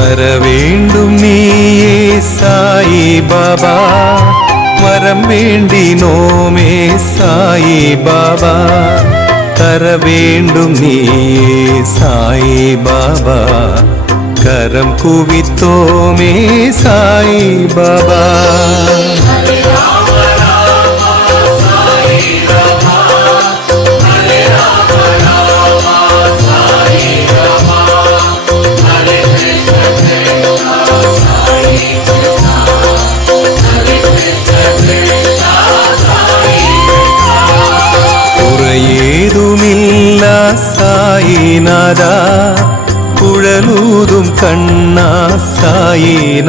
வர வேண்டும் நீயே சாயி பாபா, வரம் வேண்டினோமே சாயி பாபா, தர வேண்டும் நீயே சாயி பாபா, கரம் குவித்தோமே சாயி பாபா. ஏதுமில்லா சாயிநாதா, குழலூதும் கண்ணா சாயிநாதா.